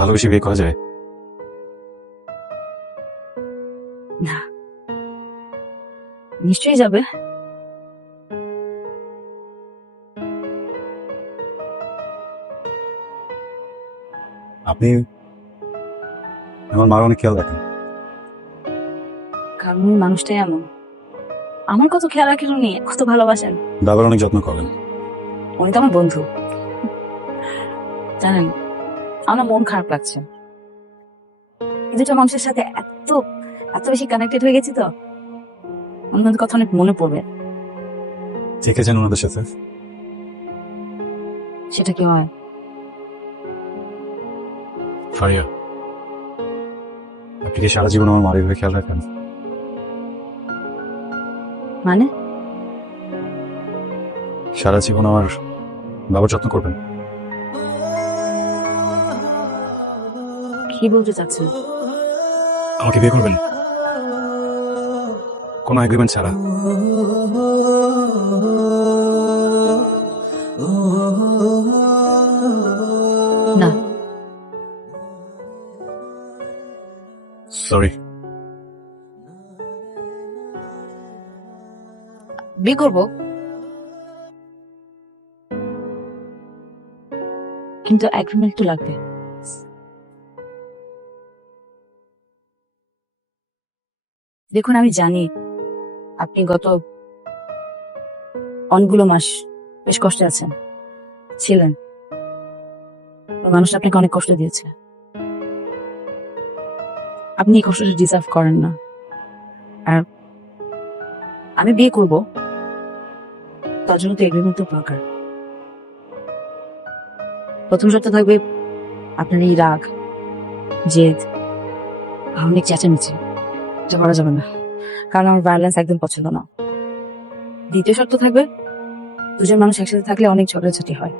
ভালোবেসে বিয়ে করা যায়? না, নিশ্চয়ই যাবে। আপনি আমার মার অনেক খেয়াল রাখেন। কারণ ওই মানুষটাই এমন। আমার কত খেয়াল রাখেন উনি, কত ভালোবাসেন। বাবার অনেক যত্ন করেন। উনি তো আমার বন্ধু। জানেন, আমার মন খারাপ লাগছে। এই দুটো মানুষের সাথে এত এত বেশি কানেক্টেড হয়ে গেছি তো, ওনাদের কথা অনেক মনে পড়বে। থেকেছেন ওনাদের সাথে? সেটা কি হয়? ফারিয়া, আপনি কি সারা জীবন আমার মার এভাবে খেয়াল রাখেন? মানে সারা জীবন আমার বাবার যত্ন করবেন? কি বলতে চাচ্ছেন? আমাকে বিয়ে করবেন কোনো এগ্রিমেন্ট ছাড়া? না, সরি। বিয়ে করবো, কিন্তু এগ্রিমেন্ট তো লাগবে। দেখুন, আমি জানি আপনি গত অনেকগুলো মাস বেশ কষ্টে আছেন, ছিলেন। ওই মানুষটা আপনাকে অনেক কষ্ট দিয়েছে। আপনি এই কষ্টটা ডিজার্ভ করেন না। আর আমি বিয়ে করব, তার জন্য তো এগ্রিমেন্ট তো দরকার। প্রথম শর্ত থাকবে আপনার এই রাগ, জেদ, অনেক চেঁচামেচি, এটা করা যাবে না, কারণ আমার ভায়োলেন্স একদম পছন্দ না। দ্বিতীয় শর্ত থাকবে দুজন মানুষ একসাথে থাকলে অনেক ঝগড়াঝাটি হয়,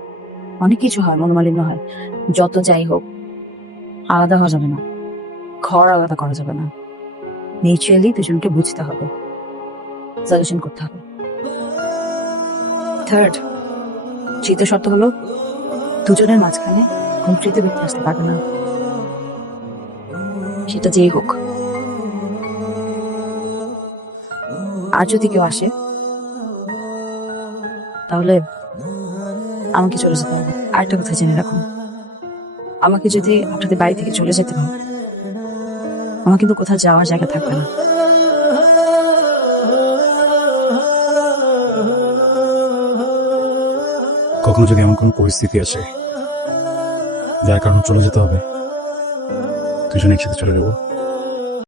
অনেক কিছু হয়, মনোমালিন্য হয়। যত যাই হোক, আলাদা হওয়া যাবে না, ঘর আলাদা করা যাবে না। মিউচুয়ালি দুজনকে বুঝতে হবে, সলিউশন করতে হবে। থার্ড, তৃতীয় শর্ত হলো দুজনের মাঝখানে কোন তৃতীয় ব্যক্তি আসতে পারবে না, সেটা যেই হোক। আর যদি কেউ আসে তাহলে আমাকে চলে যেতে হবে। আরেকটা কথা জেনে রাখুন, আমাকে যদি আপনাদের বাড়ি থেকে চলে যেতে হয়, আমার কিন্তু কোথাও যাওয়ার জায়গা থাকবে না। কখনো যদি এমন কোনো পরিস্থিতি আসে যার কারণে চলে যেতে হবে, দুজনে একসাথে চলে যাবো।